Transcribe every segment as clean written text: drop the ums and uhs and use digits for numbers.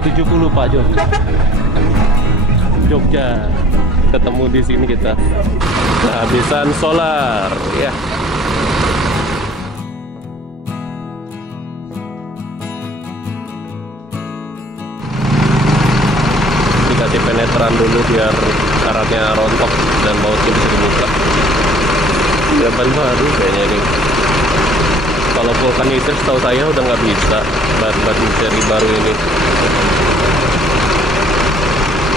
270 Pak Jo. Jogja. Ketemu di sini kita. Kehabisan solar ya. Dikasih penetran dulu biar karatnya rontok dan bautnya bisa dibuka. Ya ban baru kayaknya ini. Kalau vulkanizer setahu saya udah nggak bisa ban seri baru ini.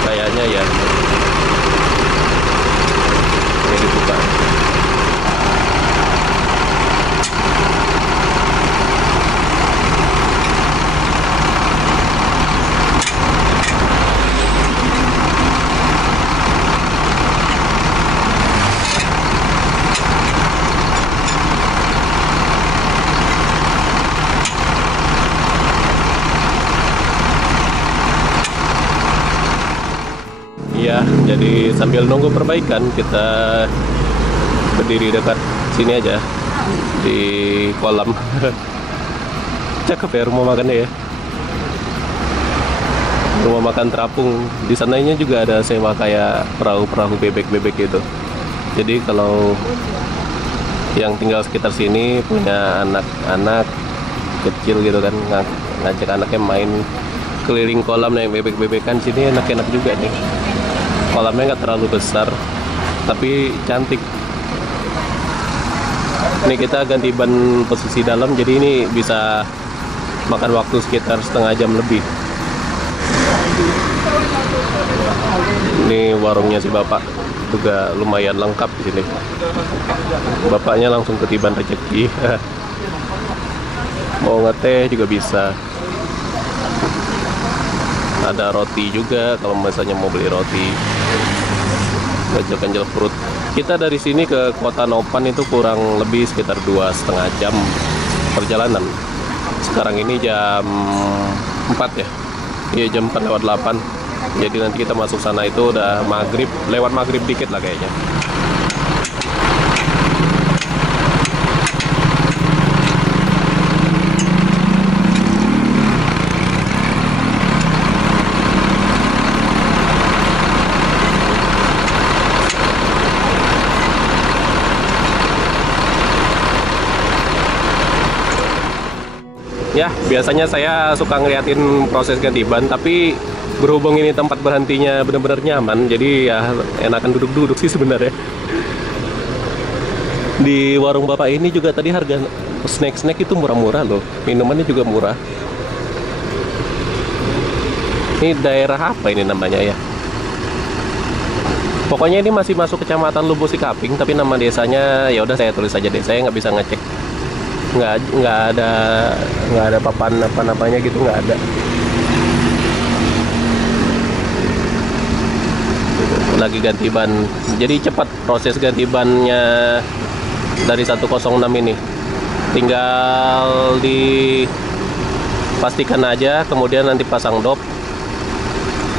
Kayaknya ya. Ini dibuka. Ya, jadi sambil nunggu perbaikan kita berdiri dekat sini aja di kolam. Cakep ya rumah makannya ya. Rumah makan terapung. Di sananya juga ada sewa kayak perahu-perahu bebek-bebek gitu. Jadi kalau yang tinggal sekitar sini punya anak-anak kecil gitu kan, ngajak anaknya main keliling kolam naik bebek-bebekan, sini enak-enak juga nih. Kolamnya nggak terlalu besar, tapi cantik. Ini kita ganti ban posisi dalam, jadi ini bisa makan waktu sekitar setengah jam lebih. Ini warungnya si bapak juga lumayan lengkap di sini. Bapaknya langsung ketiban rezeki. Mau ngeteh juga bisa. Ada roti juga kalau misalnya mau beli roti. Ganjel perut. Kita dari sini ke Kota Nopan itu kurang lebih sekitar 2,5 jam perjalanan. Sekarang ini jam 4 ya. Iya, jam 4:08. Jadi nanti kita masuk sana itu udah maghrib, lewat maghrib dikit lah kayaknya. Ya, biasanya saya suka ngeliatin proses ganti ban, tapi berhubung ini tempat berhentinya benar-benar nyaman, jadi ya enakan duduk-duduk sih sebenarnya. Di warung bapak ini juga tadi harga snack-snack itu murah-murah loh, minumannya juga murah. Ini daerah apa ini namanya ya? Pokoknya ini masih masuk kecamatan Lubu Sikaping, tapi nama desanya ya udah saya tulis aja deh, saya nggak bisa ngecek. Nggak ada papan apa-apanya gitu, nggak ada. Lagi ganti ban, jadi cepat proses ganti bannya dari 106 ini. Tinggal dipastikan aja, kemudian nanti pasang dop.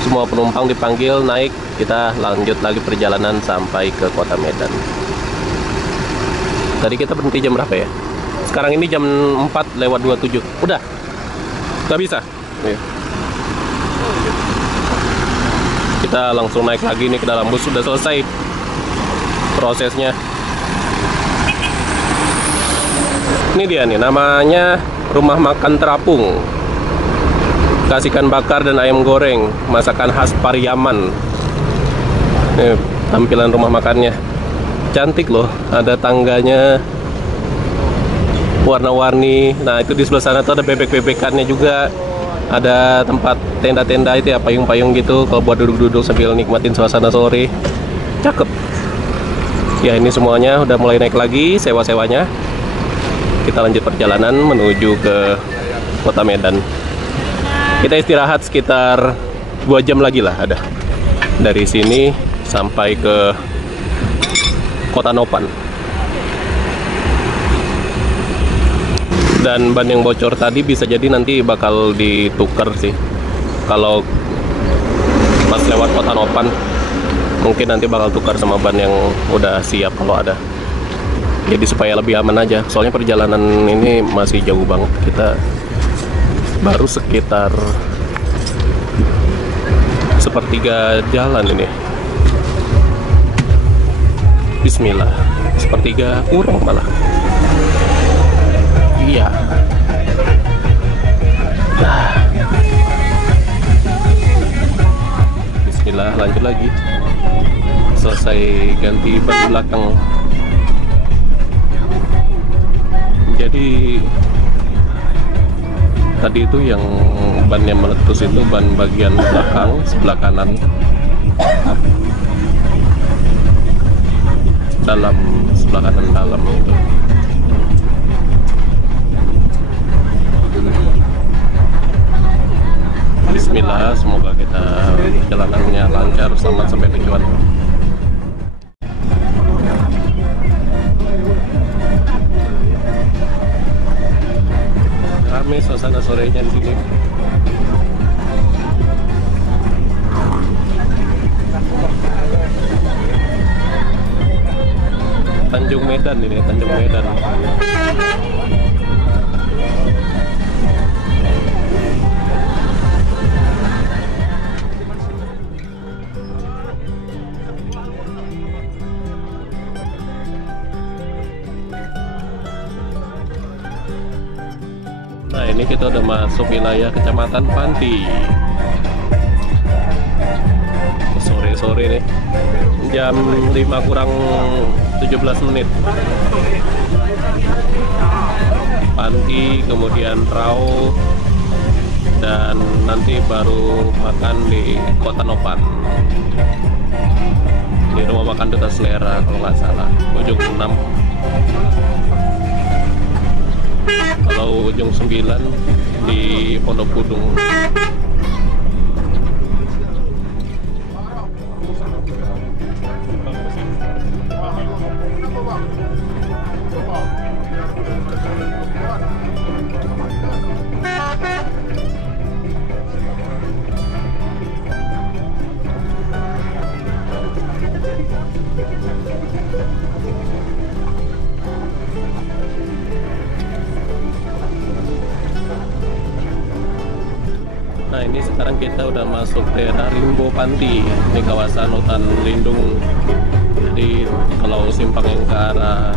Semua penumpang dipanggil naik, kita lanjut lagi perjalanan sampai ke Kota Medan. Tadi kita berhenti jam berapa ya? Sekarang ini jam 4:27. Udah? Nggak bisa? Iya. Kita langsung naik lagi nih ke dalam bus. Sudah selesai prosesnya. Ini dia nih, namanya Rumah Makan Terapung. Kasih ikan bakar dan ayam goreng, masakan khas Pariaman. Nih, tampilan rumah makannya. Cantik loh, ada tangganya warna-warni. Nah, itu di sebelah sana tuh ada bebek-bebekannya juga. Ada tempat tenda-tenda itu ya, payung-payung gitu kalau buat duduk-duduk sambil nikmatin suasana sore. Cakep. Ya, ini semuanya udah mulai naik lagi sewa-sewanya. Kita lanjut perjalanan menuju ke Kota Medan. Kita istirahat sekitar 2 jam lagi lah ada. Dari sini sampai ke Kota Nopan. Dan ban yang bocor tadi bisa jadi nanti bakal ditukar sih. Kalau pas lewat Kota Nopan, mungkin nanti bakal tukar sama ban yang udah siap kalau ada. Jadi supaya lebih aman aja. Soalnya perjalanan ini masih jauh banget. Kita baru sekitar sepertiga jalan ini. Bismillah, sepertiga kurang malah. Iya. Bismillah, lanjut lagi. Selesai ganti ban belakang. Jadi tadi itu yang ban yang meletus itu ban bagian belakang sebelah kanan dalam, sebelah kanan dalam itu. Bismillah, semoga kita perjalanannya lancar, selamat sampai tujuan. Rame suasana sorenya di sini. Tanjung Medan ini, Tanjung Medan. Nah, ini kita udah masuk wilayah Kecamatan Panti. Sore-sore nih, jam 5 kurang 17 menit. Panti, kemudian Rau, dan nanti baru makan di Kota Nopan, di rumah makan Duta Selera kalau nggak salah, ujung 6. Kalau ujung 9 di Pondok Pudung. Nah, ini sekarang kita udah masuk daerah Rimbo Panti, di kawasan hutan lindung. Jadi kalau simpang yang ke arah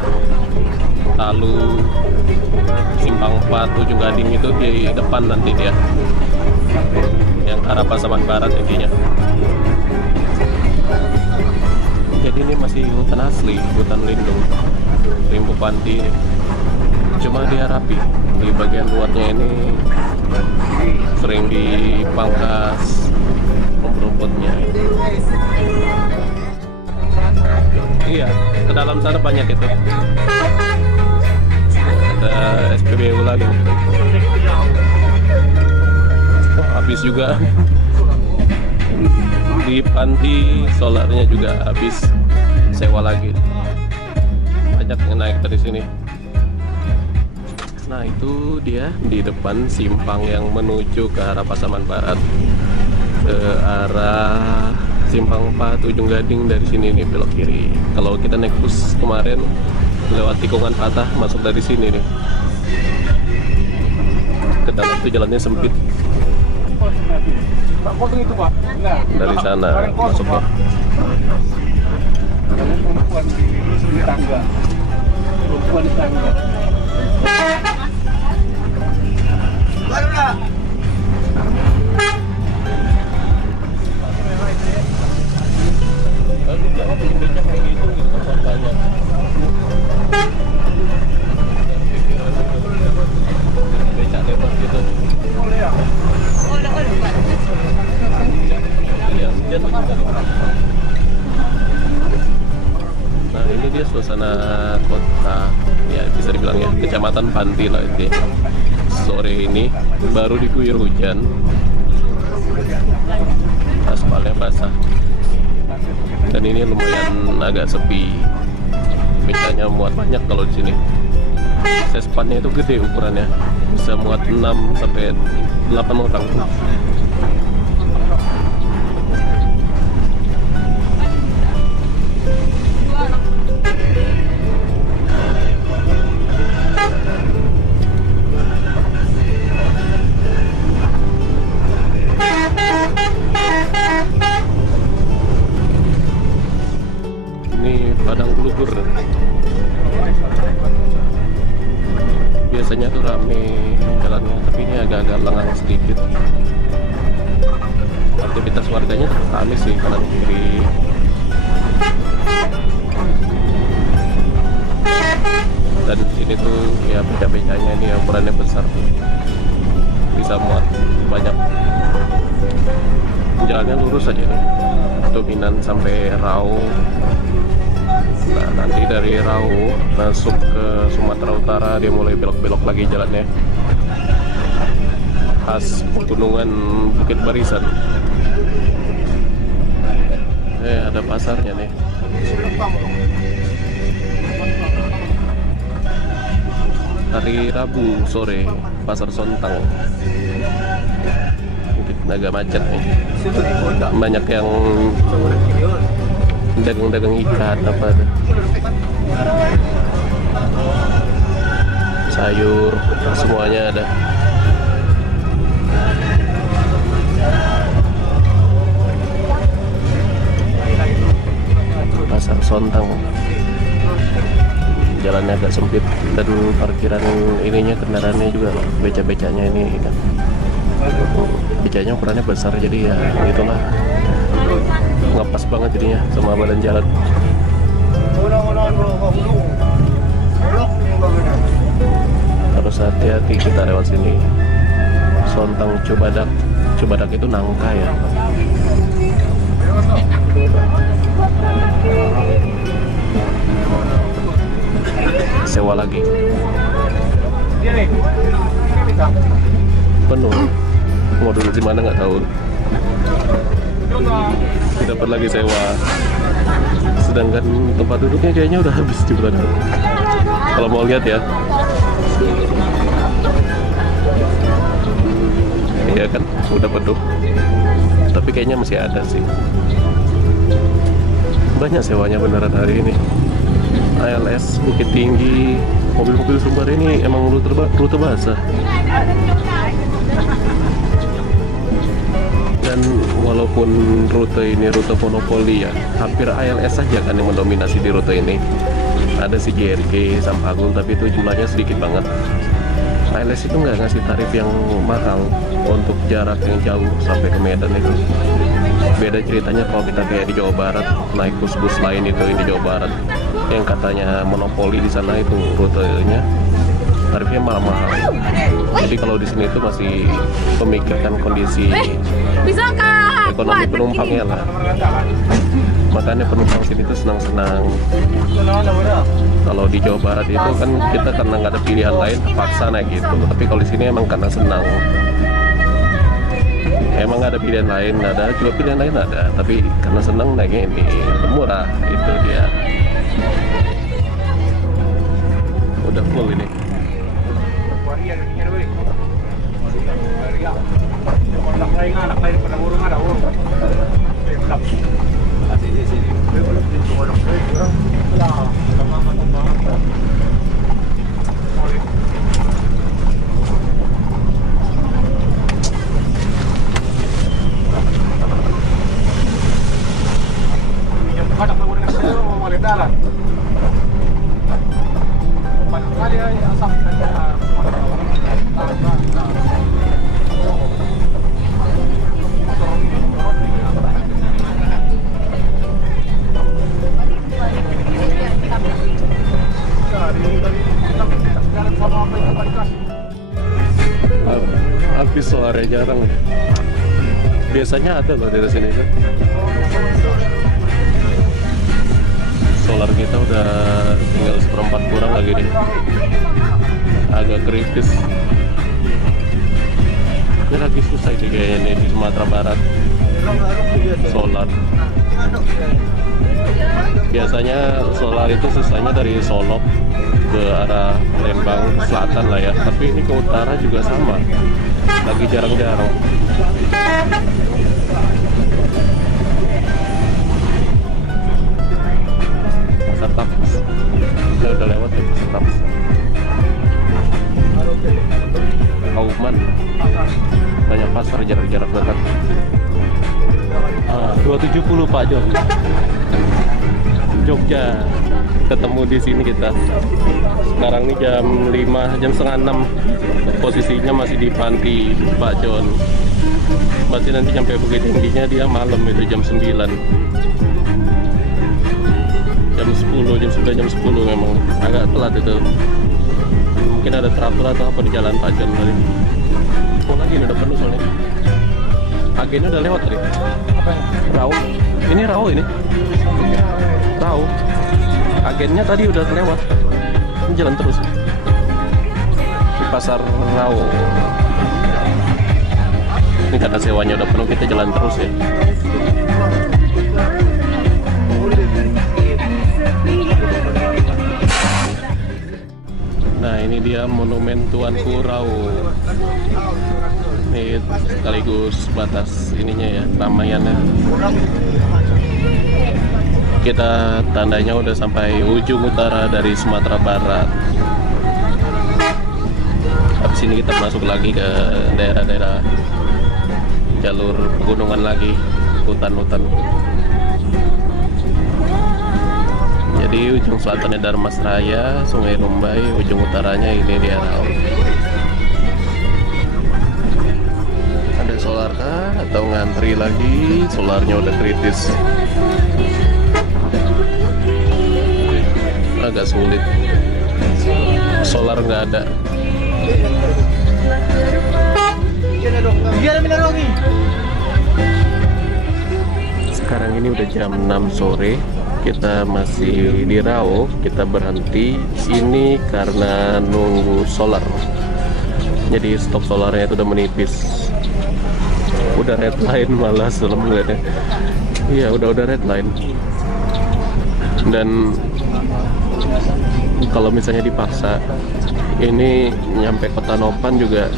Talu, simpang 4, Ujung Gading itu di depan nanti dia, yang ke arah Pasaman Barat intinya. Jadi ini masih hutan asli, hutan lindung Rimbo Panti ini. Cuma dia rapi, di bagian luarnya ini sering dipangkas rumput-rumputnya. Iya, ke dalam sana banyak itu. Ada SPBU lagi. Wah, habis juga. Di Panti solarnya juga habis, sewa lagi. Banyak yang naik dari sini. Nah, itu dia di depan simpang yang menuju ke arah Pasaman Barat, ke arah simpang 4 Ujung Gading. Dari sini nih belok kiri. Kalau kita naik bus kemarin lewat tikungan patah, masuk dari sini nih. Ke dalam itu jalannya sempit. Dari sana masuknya. Nah, ini dia suasana kota, ya bisa dibilang ya Kecamatan Panti lah itu. Sore ini baru diguyur hujan, aspalnya basah, dan ini lumayan agak sepi. Becanya muat banyak kalau di sini. Sespannya itu gede ukurannya, bisa muat 6 sampai 8 orang. biasanya tuh rame jalannya, tapi ini agak-agak lengang sedikit. Aktivitas warganya tetap rame sih kanan kiri. Dan sini tuh ya beca-becanya ini yang ukurannya besar tuh, bisa muat banyak. Jalannya lurus aja nih, dominan sampai Rau. Nah nanti dari Rau masuk ke Sumatera Utara dia mulai belok-belok lagi jalannya, khas pegunungan Bukit Barisan. Ada pasarnya nih. Hari Rabu sore pasar Sontang, mungkin agak macet nih, banyak yang dagang-dagang ikan apa ada, sayur semuanya ada. Pasar Sontang, jalannya agak sempit dan parkiran ininya kendaraannya juga beca-becanya ini kan, becanya ukurannya besar jadi ya itulah ngepas banget jadinya sama badan jalan. Harus hati-hati kita lewat sini. Sontang Cibadak, Cibadak itu nangka ya. Sewa lagi penuh, mau duduk di mana nggak tahu. Dapat lagi sewa, sedangkan tempat duduknya kayaknya udah habis juga. Kalau mau lihat ya, iya kan udah penuh, tapi kayaknya masih ada sih. Banyak sewanya beneran hari ini. ALS Bukit Tinggi, mobil-mobil Sumbar ini emang rute basah. Dan walaupun rute ini rute monopoli ya, hampir ALS saja kan yang mendominasi di rute ini. Ada si GRG, Sampagul, tapi itu jumlahnya sedikit banget. ALS itu nggak ngasih tarif yang mahal untuk jarak yang jauh sampai ke Medan itu. Beda ceritanya kalau kita kayak di Jawa Barat, naik bus-bus lain itu di Jawa Barat yang katanya monopoli di sana itu rutenya tarifnya malah mahal. Jadi kalau di sini itu masih memikirkan kondisi ekonomi penumpangnya lah. Makanya penumpang sini tuh senang-senang. Kalau di Jawa Barat itu kan kita karena nggak ada pilihan lain terpaksa naik gitu. Tapi kalau di sini emang karena senang. Emang ada pilihan lain, ada juga pilihan lain ada. Tapi karena senang naiknya ini murah, itu dia. Udah full ini. Habis sore jarang. Biasanya ada loh dari sini tuh. Solar kita udah tinggal 1/4 kurang lagi nih. Agak kritis. Ini lagi susah sih kayaknya nih di Sumatera Barat. Solar. Biasanya solar itu susahnya dari Solok ke arah Lembang Selatan lah ya. Tapi ini ke utara juga sama. Lagi jarang-jarang. Pasar Taps. Udah lewat ya Pasar Taps. Kauman. Banyak pasar jarak-jarak dekat. 270 Pak Jom. Jogja. ketemu di sini kita. Sekarang ini jam 5, jam setengah 6. Posisinya masih di panti Pak John. Masih nanti sampai Bukit Tingginya dia malam itu jam 9. Jam 10, jam 9, jam 10 memang agak telat itu. Mungkin ada teratur atau apa di jalan Pak John tadi. Oh lagi ini udah penuh soalnya. Agennya udah lewat tadi. Apa? Rau. Ini Rau ini. Rau. Agennya tadi udah lewat. Ini jalan terus. Di pasar Rau. Ini karena sewanya udah penuh, kita jalan terus ya. Nah ini dia monumen Tuanku Rau. Ini sekaligus batas ininya ya, ramaiannya. Kita tandanya udah sampai ujung utara dari Sumatera Barat. Habis ini kita masuk lagi ke daerah-daerah jalur pegunungan lagi, hutan-hutan. Jadi ujung selatannya Darmasraya, Sungai Rumbai, ujung utaranya ini di Rau. Ada solar kah atau ngantri lagi? Solarnya udah kritis. Agak sulit. Solar nggak ada. Sekarang ini udah jam 6 sore. Kita masih di Rau. Kita berhenti ini karena nunggu solar. Jadi stok solarnya itu udah menipis. Udah red line malah serem lihatnya. Iya udah red line. Dan kalau misalnya dipaksa ini nyampe Kota Nopan juga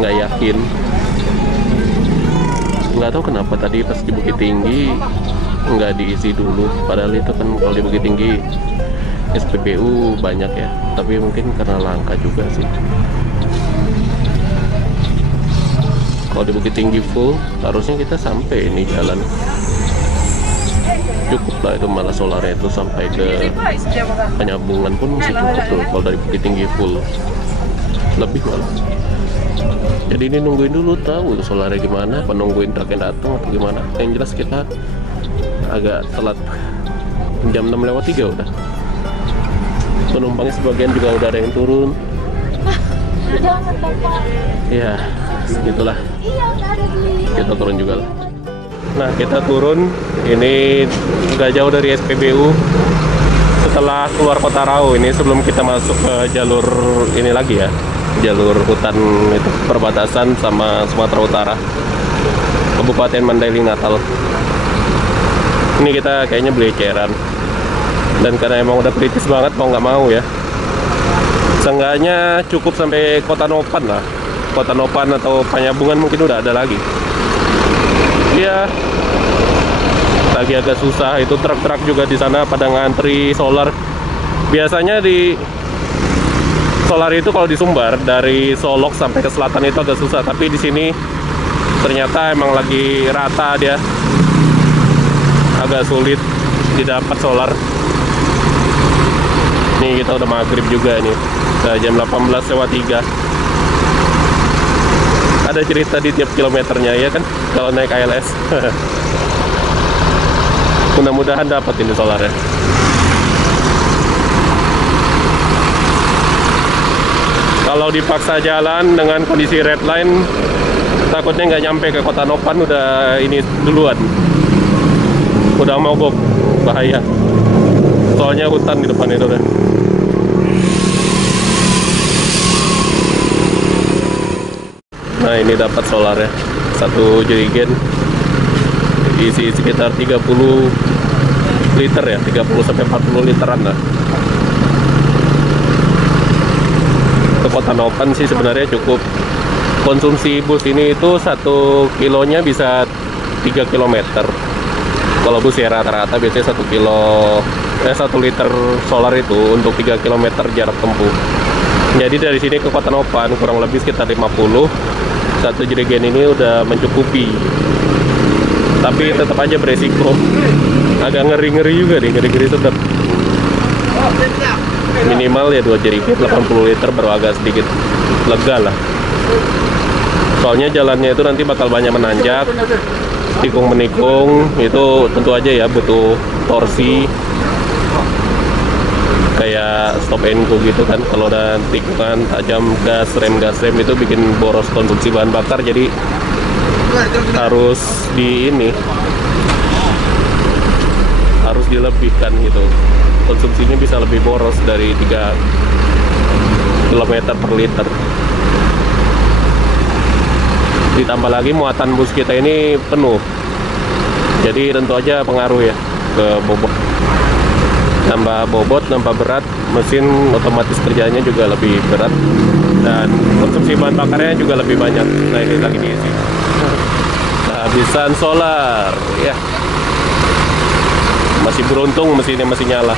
nggak yakin. Nggak tahu kenapa tadi pas di Bukit Tinggi nggak diisi dulu, padahal itu kan kalau di Bukit Tinggi SPBU banyak ya, tapi mungkin karena langka juga sih. Kalau di Bukit Tinggi full harusnya kita sampai ini jalan cukup lah, itu malah solarnya itu sampai ke Penyambungan pun masih cukup tuh kalau dari Bukit Tinggi full, lebih malah. Jadi ini nungguin dulu tahu solarnya gimana, apa nungguin truknya datang atau gimana. Yang jelas kita agak telat, jam 6:03 udah. Penumpangnya sebagian juga udah ada yang turun. Ya itulah, kita turun juga lah. Nah kita turun, ini nggak jauh dari SPBU. Setelah keluar Kota Rau ini, sebelum kita masuk ke jalur ini lagi ya, jalur hutan itu perbatasan sama Sumatera Utara, Kabupaten Mandailing Natal. Ini kita kayaknya beli eceran, dan karena emang udah kritis banget mau nggak mau ya, seenggaknya cukup sampai Kota Nopan lah. Kota Nopan atau Penyambungan mungkin udah ada lagi. Iya, lagi agak susah. Itu truk-truk juga di sana pada ngantri solar. Biasanya di solar itu kalau di Sumbar dari Solok sampai ke selatan itu agak susah, tapi di sini ternyata emang lagi rata dia, agak sulit didapat solar. Nih kita udah maghrib juga nih, udah jam 18:03. Ada cerita di tiap kilometernya ya kan kalau naik ALS. Mudah-mudahan dapat ini solarnya. Kalau dipaksa jalan dengan kondisi red line, takutnya nggak nyampe ke Kota Nopan udah ini duluan, udah mogok, bahaya. Soalnya hutan di depan itu deh. Nah ini dapat solarnya, satu jerigen isi sekitar 30 liter ya, 30-40 literan lah. Ke Kota Nopan sih sebenarnya cukup. Konsumsi bus ini itu 1 kilonya bisa 3 km. Kalau bus ya rata-rata biasanya 1 liter solar itu untuk 3 km jarak tempuh. Jadi dari sini ke Kota Nopan kurang lebih sekitar 50. Satu jerigen ini udah mencukupi. Tapi tetap aja beresiko. Agak ngeri-ngeri juga nih, ngeri-ngeri sedap. minimal ya 2 jerigen 80 liter baru agak sedikit lega lah. Soalnya jalannya itu nanti bakal banyak menanjak, tikung menikung, itu tentu aja ya butuh torsi kayak stop and go gitu kan. Kalau udah tikungan tajam, gas rem itu bikin boros konsumsi bahan bakar, jadi harus harus dilebihkan gitu. Konsumsinya bisa lebih boros dari 3 km per liter. Ditambah lagi muatan bus kita ini penuh, jadi tentu aja pengaruh ya ke bobot. Nambah bobot, nambah berat, mesin otomatis kerjanya juga lebih berat dan konsumsi bahan bakarnya juga lebih banyak. Nah ini lagi diisi. Kehabisan solar ya. Masih beruntung mesinnya masih nyala.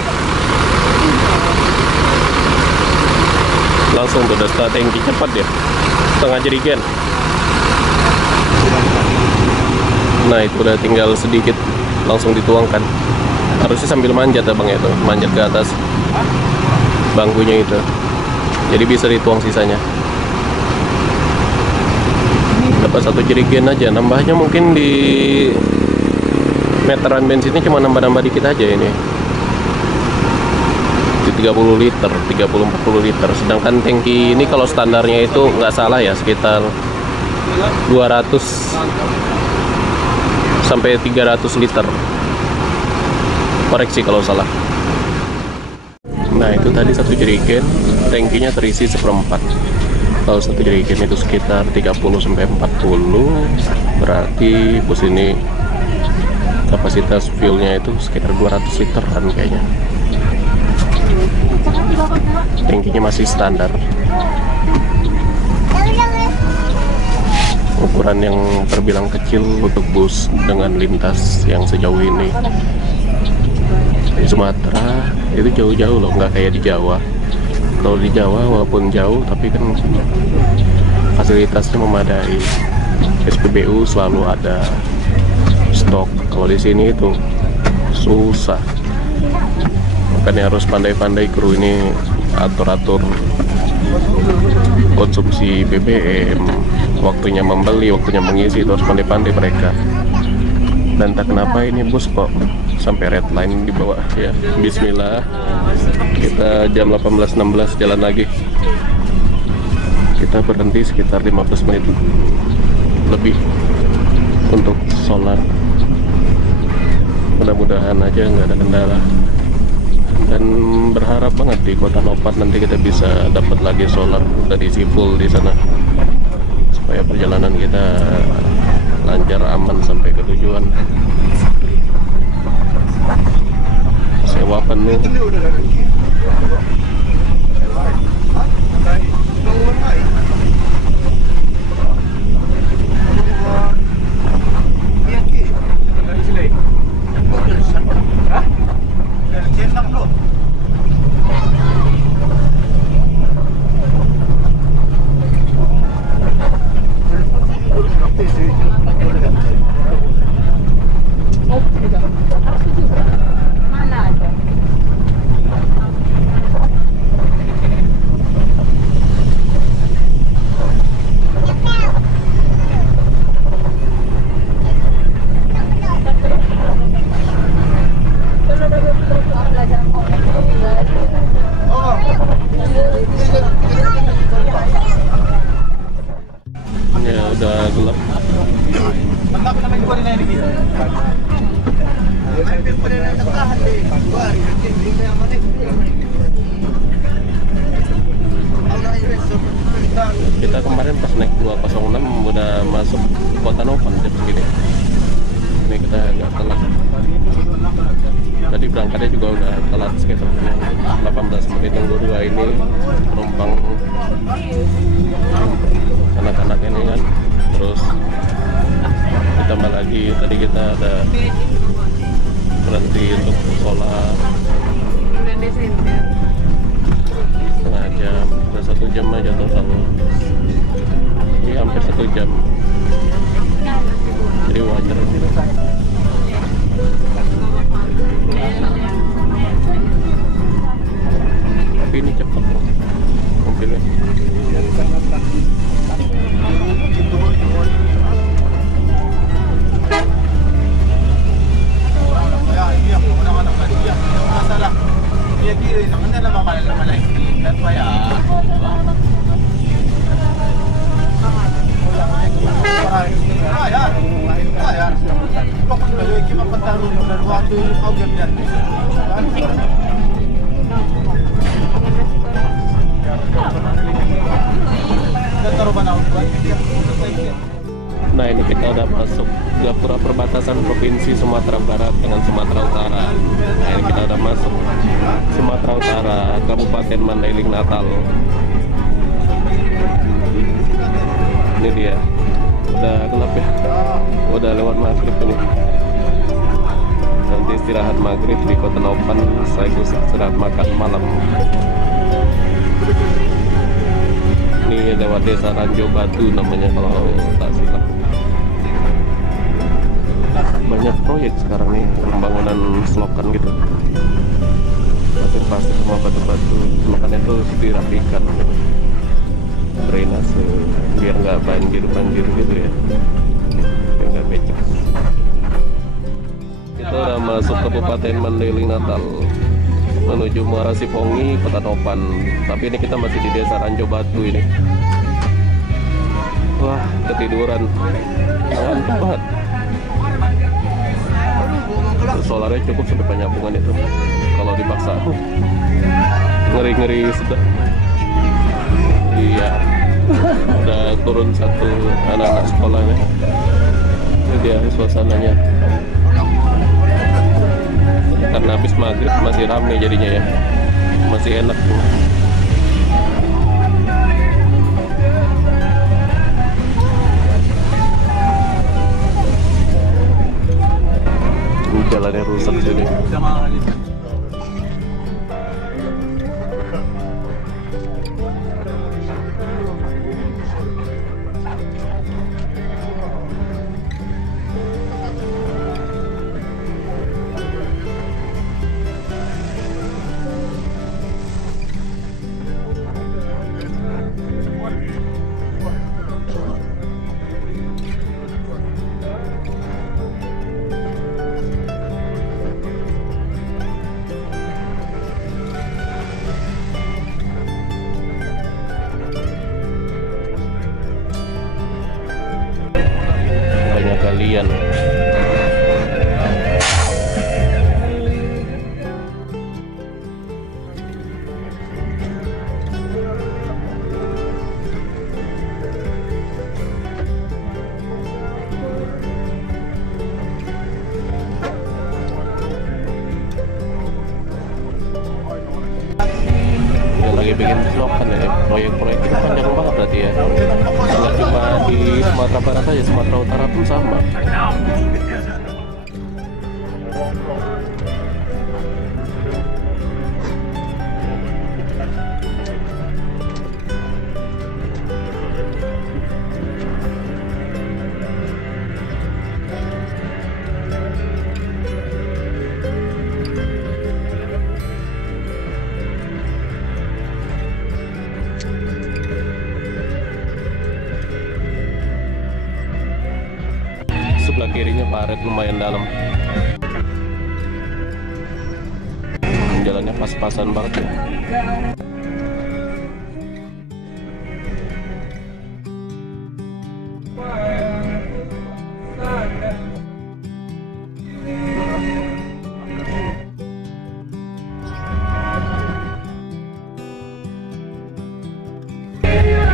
Langsung tuh udah setengah tangki, cepat ya, setengah jerigen. Nah itu udah tinggal sedikit, langsung dituangkan. Harusnya sambil manjat ya bang, itu manjat ke atas bangkunya itu, jadi bisa dituang sisanya. Dapat 1 jerigen aja, nambahnya mungkin di meteran bensinnya cuma nambah-nambah dikit aja ini. 30 liter, 30-40 liter. Sedangkan tangki ini kalau standarnya itu nggak salah ya sekitar 200 sampai 300 liter. Koreksi kalau salah. Nah itu tadi 1 jerigen, tangkinya terisi 1/4. Kalau 1 jerigen itu sekitar 30 sampai 40, berarti bus ini kapasitas fuelnya itu sekitar 200 literan kayaknya. Tangkinya masih standar, ukuran yang terbilang kecil untuk bus dengan lintas yang sejauh ini. Di Sumatera itu jauh-jauh loh, nggak kayak di Jawa. Kalau di Jawa walaupun jauh tapi kan fasilitasnya memadai, SPBU selalu ada stok. Kalau di sini itu susah, makanya harus pandai-pandai kru ini atur-atur konsumsi BBM, waktunya membeli, waktunya mengisi, itu harus pandai-pandai mereka. Dan tak kenapa ini bus kok sampai red line di bawah ya. Bismillah, kita jam 18.16 jalan lagi. Kita berhenti sekitar 15 menit lebih untuk solar. Mudah-mudahan aja nggak ada kendala, dan berharap banget di Kota Lopat nanti kita bisa dapat lagi solar, udah diisi full di sana, supaya perjalanan kita lancar aman sampai ke tujuan. Sewa penuh. Ya udah gelap. Kita kemarin pas naik 206 udah masuk Kota Nopan jam segini. Ini kita agak telat. Tadi berangkatnya juga udah telat sekitar 18 menit. Tunggu 2 ini penumpang anak-anak ini kan. Terus ditambah lagi tadi kita ada berhenti untuk sholat setengah jam, udah 1 jam aja total. Ini hampir 1 jam, jadi wajar. Nah, ini kita udah masuk gapura perbatasan Provinsi Sumatera Barat dengan Sumatera Utara. Nah, ini kita udah masuk Sumatera Utara, Kabupaten Mandailing Natal. Ini dia, udah gelap ya, udah lewat maghrib ini. Nanti istirahat maghrib di Kota Nopan, saya istirahat makan malam. Ini lewat desa Ranjo Batu namanya kalau tak silap. Banyak proyek sekarang nih, pembangunan selokan gitu, pasir-pasir semua batu-batu, makanya itu dirapikan gitu. Drainase biar nggak banjir gitu ya, biar nggak becek. Kita udah masuk Kabupaten Mandailing Natal menuju Muara Sipongi, Kota Nopan. Tapi ini kita masih di desa Ranjo Batu ini. Wah, ketiduran, ngantuk banget. Solarnya cukup sampai penyambungan itu. Kalau dipaksa, ngeri-ngeri sudah. Iya, udah turun satu anak-anak sekolahnya. Ini dia suasananya. Karena habis maghrib masih ramai jadinya ya, masih enak tuh. Jalannya rusak sini. Kalian lagi bikin selokan ya, proyek-proyek itu panjang banget berarti ya. Kalau cuma di Sumatera Barat aja, Sumatera Utara pun sama. Sebelah kirinya parit lumayan dalam. Jalannya pas-pasan banget ya.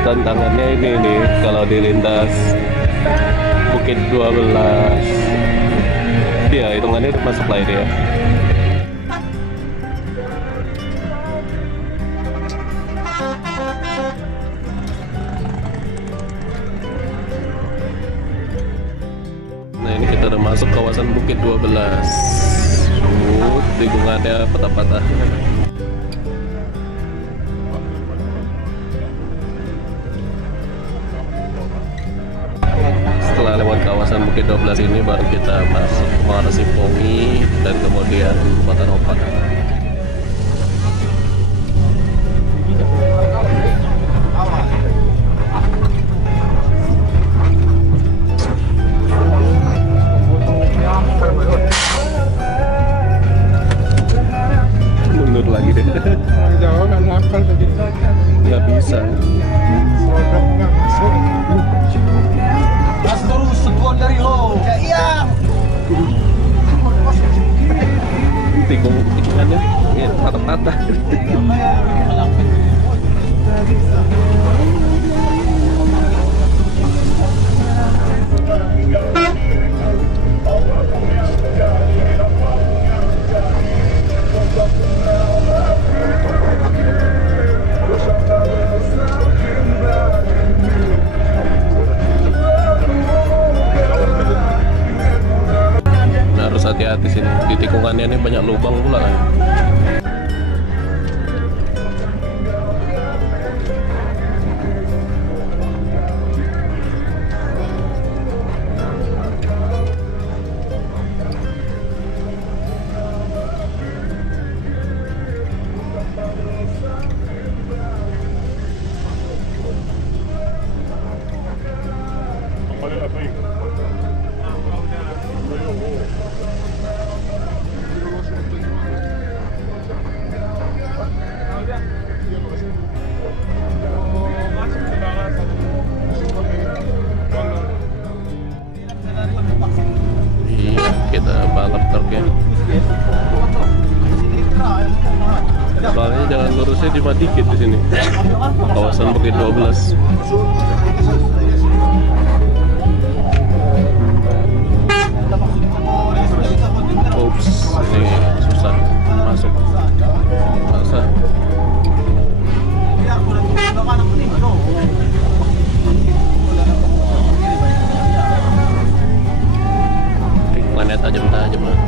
Tantangannya ini nih kalau dilintas Bukit 12. Dia hitungannya masuk lah ini ya. Nah, ini kita udah masuk kawasan Bukit 12. Lingkungannya patah-patah. Setelah lewat kawasan Bukit 12 ini baru kita masuk Muara Sipongi dan kemudian Kota Nopan. Mundur lagi deh. Jawa kan nakal tadi. Nggak bisa. Produk nggak masuk. Gas terus, setuan dari lo. Ya iya. patah. Nah, harus hati-hati sini. Di tikungannya ini banyak lubang pula kan. Kita balap truknya. Soalnya jalan lurusnya cuma dikit di sini. Kawasan Bukit 12. Ups, ini susah masuk. Masa? Planet tajam-tajam lah.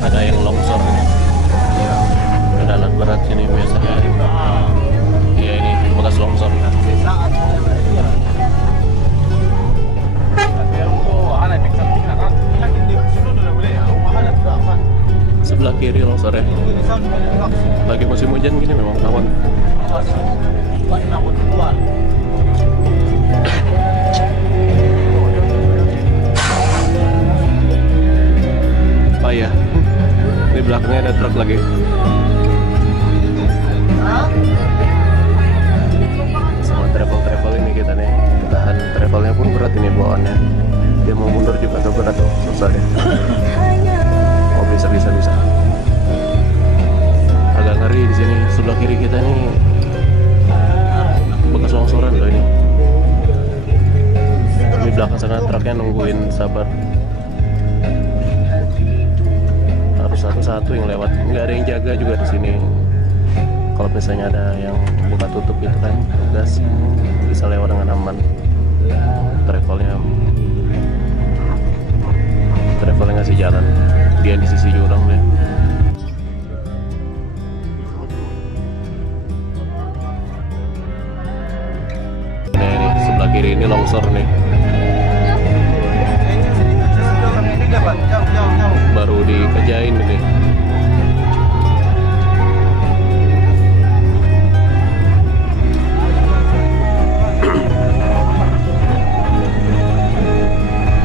Ada yang longsor nih. Ada alat berat sini biasanya. Iya, ini bekas longsor. Sebelah kiri longsornya. Lagi musim hujan gini memang rawan. Payah. Di belakangnya ada truk lagi. Sama travel ini kita nih. Tahan travelnya pun berat ini bawaannya. Dia mau mundur juga agak berat tuh, susah deh. Oh, bisa. Agak ngeri di sini. Sebelah kiri kita nih bekas longsoran loh ini. Di belakang sana truknya nungguin sabar. Harus satu-satu yang lewat. Nggak ada yang jaga juga di sini. Kalau misalnya ada yang buka tutup gitu kan, tugas bisa lewat dengan aman. Travelnya ngasih jalan. Dia di sisi jurang deh. Nah, ini sebelah kiri ini longsor nih. Baru dikerjain ini.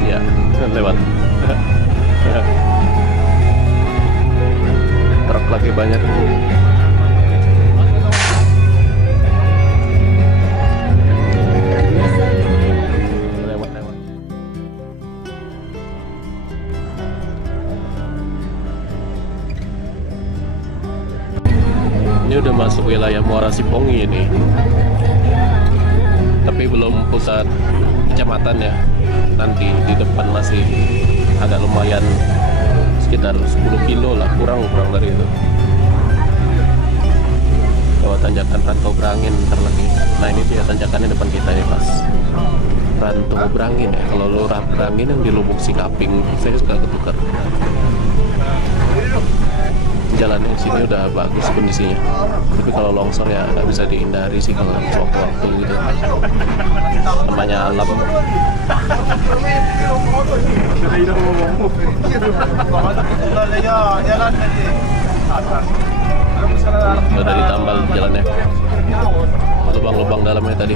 Ya, lewat. Truk lagi banyak. Lewat. Ini udah masuk wilayah Muara Sipongi ini. Tapi belum pusat kecamatan ya. Nanti di depan masih agak lumayan, sekitar 10 kilo lah, kurang dari itu. Lewat tanjakan Rantau Berangin ntar lagi. Nah, ini dia tanjakannya depan kita nih pas Rantau Berangin ya. Kalau lu Berangin yang di Lubuk Sikaping, saya suka ketukar. Jalannya di sini udah bagus kondisinya. Tapi kalau longsor ya nggak bisa dihindari sih kalau waktu-waktu gitu. Namanya alam. Udah ditambal jalannya, lubang-lubang dalamnya tadi.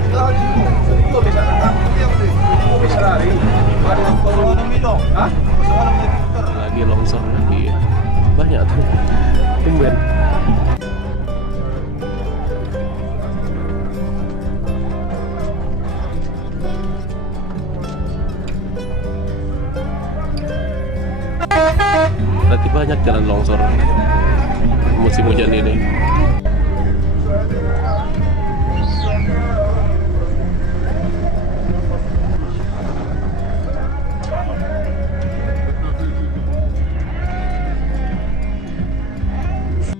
Lagi longsor lagi ya. Banyak tuh. Tumben. Berarti banyak jalan longsor musim hujan ini.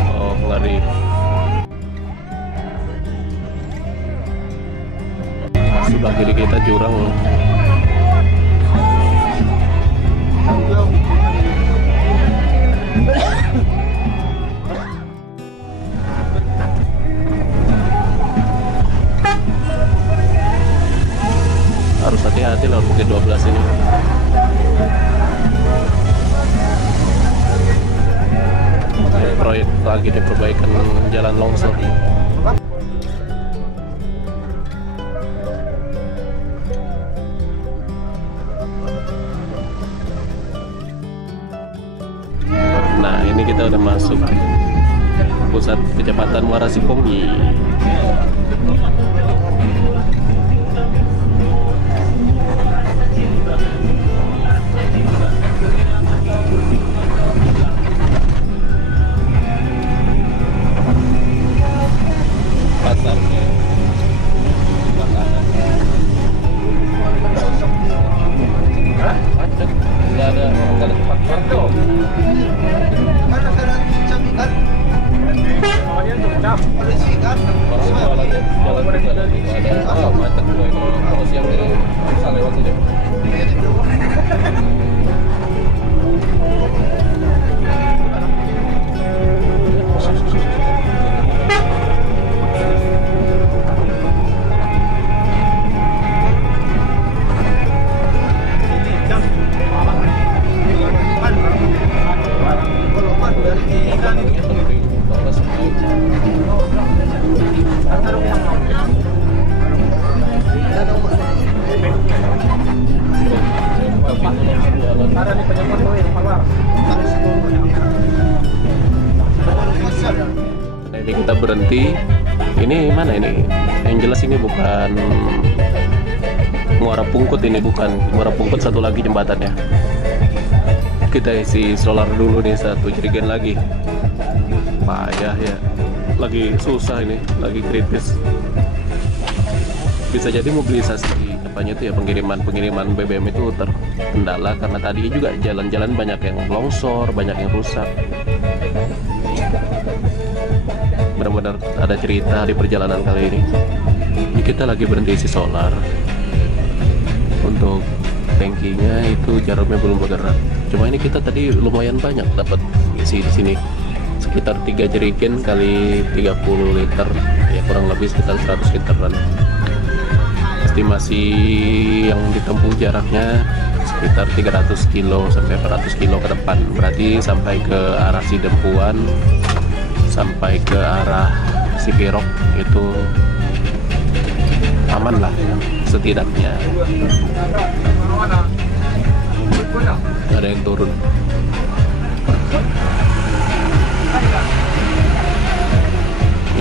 Oh, ngeri. Sebelah kiri kita jurang loh. Harus hati-hati lewat Bukit 12 ini. Proyek lagi di perbaikan jalan longsor. Nah, ini kita udah masuk pusat kecepatan Muara Sipongi. Pasar makanan. Macet, nggak ada tempat parkir. Orang jualannya jalan juga ada. Oh, macet gue ini kalau siang ini bisa lewat sini. Ini kita berhenti. Ini mana ini? Yang jelas ini bukan Muara Pungkut, ini bukan Muara Pungkut, satu lagi jembatannya. Kita isi solar dulu nih, satu jerigen lagi. Payah ya, lagi susah ini, lagi kritis. Bisa jadi mobilisasi apanya itu ya, pengiriman BBM itu terkendala karena tadi juga jalan-jalan banyak yang longsor, banyak yang rusak. Benar-benar ada cerita di perjalanan kali ini. Ini kita lagi berhenti isi solar. Untuk tankinya itu jarumnya belum bergerak. Cuma ini kita tadi lumayan banyak dapat isi di sini. Sekitar 3 jerigen kali 30 liter, ya kurang lebih sekitar 100 literan. Estimasi yang ditempuh jaraknya sekitar 300 kilo sampai 400 kilo ke depan. Berarti sampai ke arah Sidempuan, sampai ke arah Sipirok itu aman lah setidaknya. Ada yang turun.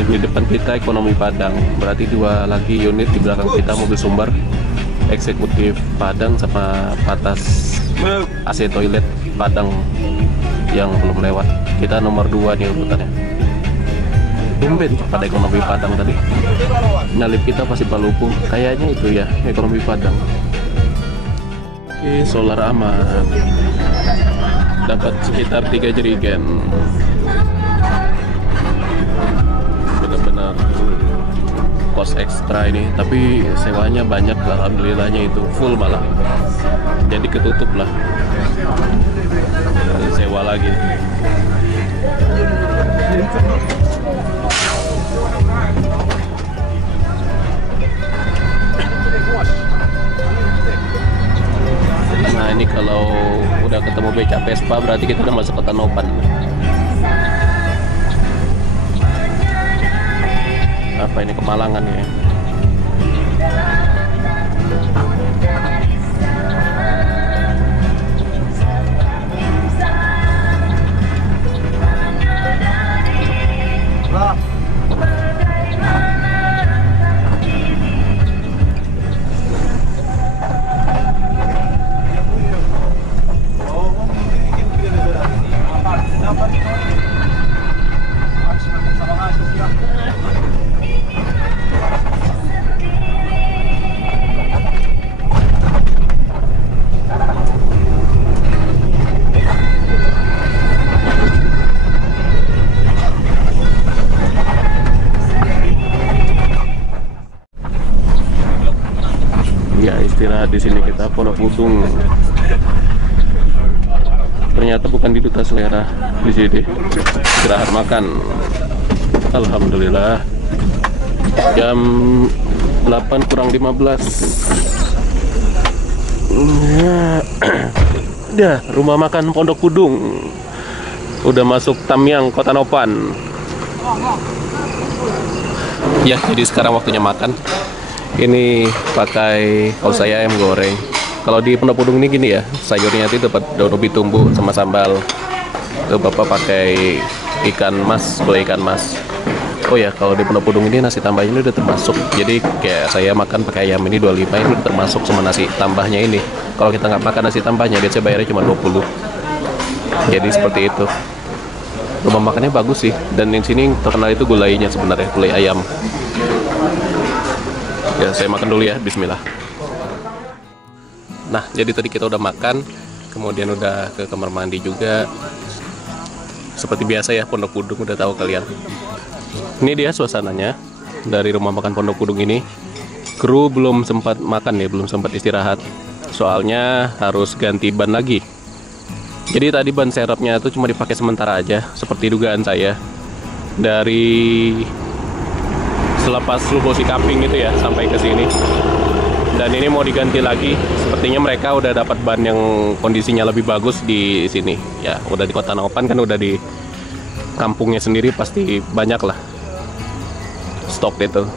Di depan kita Ekonomi Padang, berarti 2 lagi unit. Di belakang kita mobil sumber Eksekutif Padang sama Patas AC Toilet Padang yang belum lewat. Kita nomor 2 nih urutannya. Tumben pada Ekonomi Padang tadi. Nyalip kita pasti Palupu, kayaknya itu ya Ekonomi Padang. Oke, solar aman. Dapat sekitar 3 jerigen. Benar-benar kos ekstra ini, tapi sewanya banyak, alhamdulillahnya itu full malah. Jadi ketutup lah. Sewa lagi. Nah ini kalau udah ketemu beca Vespa berarti kita udah masuk ke Tanopan. apa ini, Kemalangan ya. Ya, istirahat di sini kita Pondok Pudung. Ternyata bukan di Duta Selera di sini. Istirahat makan. Alhamdulillah. Jam 8:15. Ya, rumah makan Pondok Pudung. Udah masuk Tamyang, Kota Nopan. Ya, jadi sekarang waktunya makan. Ini pakai, kalau saya ayam goreng. Kalau di Pondok Pudung ini gini ya, sayurnya itu dapat daun ubi tumbuh sama sambal. Itu Bapak pakai ikan mas, gulai ikan mas. Oh ya, kalau di Pondok Pudung ini nasi tambahnya ini udah termasuk. Jadi kayak saya makan pakai ayam ini 25, ini udah termasuk sama nasi tambahnya ini. Kalau kita nggak makan nasi tambahnya, biasanya bayarnya cuma 20. Jadi seperti itu. Rumah makannya bagus sih. Dan di sini terkenal itu gulainya sebenarnya, gulai ayam. Ya, saya makan dulu ya, bismillah. Nah, jadi tadi kita udah makan, kemudian udah ke kamar mandi juga. Seperti biasa ya, Pondok Pudung udah tahu kalian. Ini dia suasananya dari rumah makan Pondok Pudung ini. Kru belum sempat makan ya, belum sempat istirahat. Soalnya harus ganti ban lagi. Jadi tadi ban serepnya itu cuma dipakai sementara aja, seperti dugaan saya. Dari selepas Lubo Sikaping itu ya sampai ke sini. Dan ini mau diganti lagi. Sepertinya mereka udah dapat ban yang kondisinya lebih bagus di sini. Ya, udah di Kota Nopan kan, udah di kampungnya sendiri pasti banyak lah stok itu.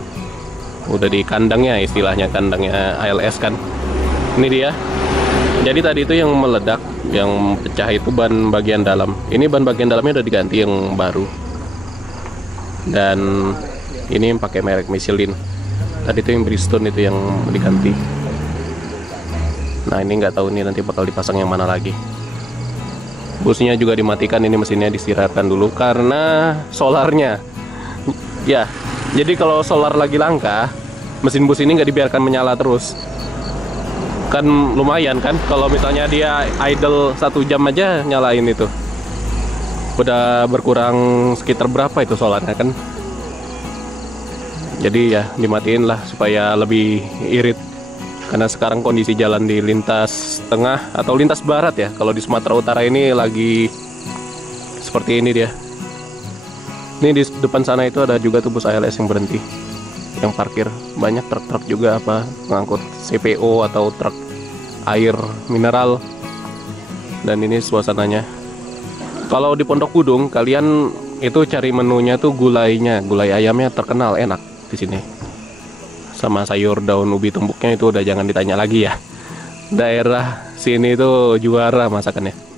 Udah di kandangnya, istilahnya kandangnya ALS kan. Ini dia. Jadi tadi itu yang meledak, yang pecah itu ban bagian dalam. Ini ban bagian dalamnya udah diganti yang baru. Dan ini yang pakai merek Michelin. Tadi itu yang Bridgestone itu yang diganti. Nah, ini nggak tahu nih nanti bakal dipasang yang mana lagi. Busnya juga dimatikan, ini mesinnya diistirahatkan dulu karena solarnya. Ya, jadi kalau solar lagi langka, mesin bus ini nggak dibiarkan menyala terus. Kan lumayan kan, kalau misalnya dia idle 1 jam aja nyalain itu. Udah berkurang sekitar berapa itu solarnya kan? Jadi ya dimatiin lah supaya lebih irit. Karena sekarang kondisi jalan di lintas tengah atau lintas barat ya, kalau di Sumatera Utara ini lagi seperti ini dia. Ini di depan sana itu ada juga tuh bus ALS yang berhenti, yang parkir. Banyak truk-truk juga apa ngangkut CPO atau truk air mineral. Dan ini suasananya. Kalau di Pondok Pudung kalian itu cari menunya tuh gulainya, gulai ayamnya terkenal enak di sini. Sama sayur daun ubi tumbuknya itu udah jangan ditanya lagi ya. Daerah sini tuh juara masakannya.